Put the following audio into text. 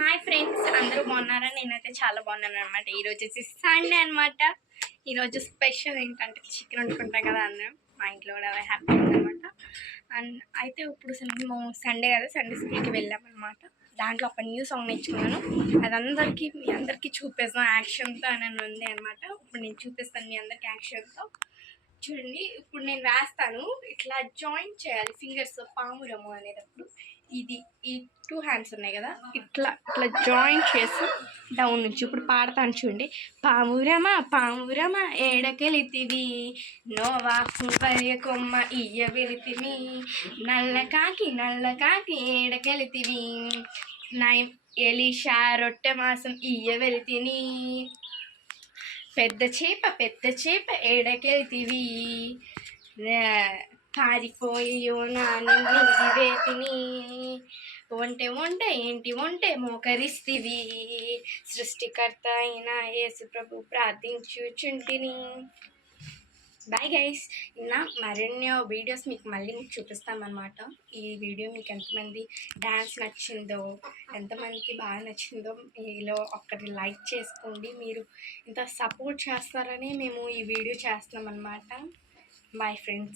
Hi friends, అందరూ బాగున్నారా? నేనైతే చాలా బాగున్నాను అనమాట. ఈరోజు వచ్చి సండే అనమాట. ఈరోజు స్పెషల్ ఏంటంటే చికెన్ వండుకుంటాం కదా అందరం. మా ఇంట్లో కూడా అదే హ్యాపీ ఉందనమాట. అండ్ అయితే ఇప్పుడు మేము సండే కదా, సండే స్కూల్కి వెళ్ళామన్నమాట. దాంట్లో ఒక న్యూ సాంగ్ నేర్చుకున్నాను. అది మీ అందరికీ చూపిస్తాను యాక్షన్తో అని ఉంది అనమాట. ఇప్పుడు నేను చూపిస్తాను మీ అందరికీ యాక్షన్తో. చూడండి, ఇప్పుడు నేను వేస్తాను, ఇట్లా జాయిన్ చేయాలి ఫింగర్స్. పామురము అనేటప్పుడు ఇది ఈ 2 హ్యాండ్స్ ఉన్నాయి కదా, ఇట్లా ఇట్లా జాయిన్ చేసి డౌన్ నుంచి ఇప్పుడు పాడతాను చూడండి. పామురమా పామురమా ఏడకెళితివి, నోవా కుంపయ్య కొమ్మ ఇయ్య వెళితివి, నల్ల కాకి ఏడకెళితివి, నయం ఎలిషా రొట్టె మాసం ఇయ్య వెళితిని, పెద్ద చేప ఏడకెళితివి, పారిపోయి యోనాని వంటే మోకరిస్తివి, సృష్టికర్త అయిన యేసు ప్రభు ప్రార్థించుచుంటిని. Bye guys. ఇలా మరిన్ని వీడియోస్ మీకు మళ్ళీ చూపిస్తామన్నమాట. ఈ వీడియో మీకు ఎంతమంది డ్యాన్స్ నచ్చిందో, ఎంతమందికి బాగా నచ్చిందో మీలో ఒక్కటి లైక్ చేసుకోండి. మీరు ఇంత సపోర్ట్ చేస్తారని మేము ఈ వీడియో చేస్తున్నాం అన్నమాట. Bye friends.